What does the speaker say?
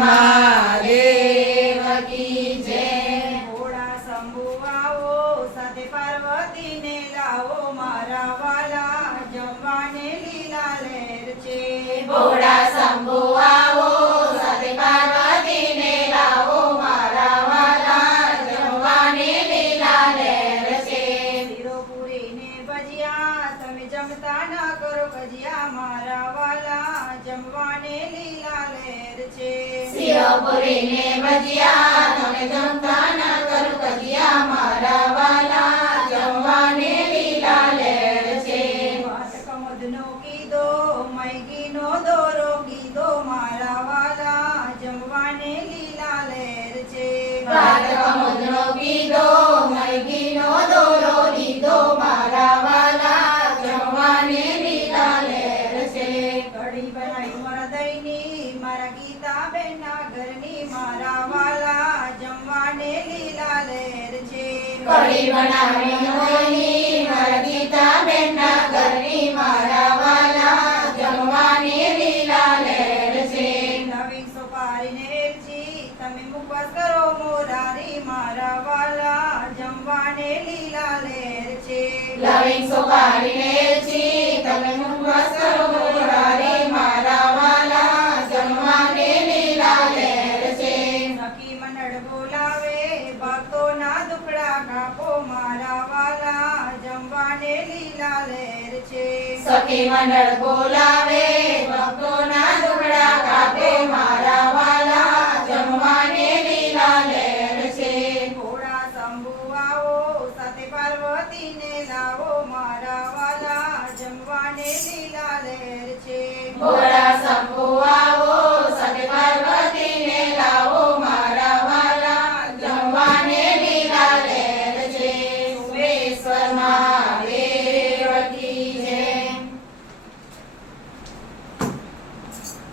મહાદેવ કી જય। ભોળા શંભુ આવો સાથે પાર્વતીને લાવો મારા વાલા જમવાને લીલા લહેર છે। ભોળા શંભુ આવો સાથે પાર્વતીને લાવો મારા વાલા જમવાને લીલા લહેર છે। શીરો પૂરી ને ભજીયા તમે જમતા ન કરો કજિયા મારા વાલા જમવાને લીલા લહેર છે। શીરો પૂરી ને ભજીયા તમે જમતા ન કરો કજિયા મારા વાલા જમવાને લીલા લહેર છે। ભાત કમોદનો કીધો મૈગીનો દોરો કીધો મારા વાલા જમવાને લીલા લહેર છે। ભાત કમોદનો કીધો મૈગીનો દોરો લીધો મારા વાલા જમવાને લીલા લહેર છે। કઢી બનાવી મારા દઈની મારા ગીતાબેનના ઘરની મારા વાલા જમવાને લીલા લહેર છે। કઢી બનાવી હોયની મારા ગીતાબેનના ઘરની મારા વાલા જમવાને લીલા લહેર છે। નવીન સોપારીને એલચી તમે મુખવાસ કરો મોરારી મારા વાલા જમવાને લીલા લહેર છે। લવિંગ સોપારીને છી તમે મુખવાસ કરો મોરારી મારા વાલા જમવાને લીલા લહેર છે। સખી મંડળ બોલાવે ભક્તોના દુખડા કાપો મારા વાલા જમવાને લીલા લહેર છે। સખી મંડળ બોલાવે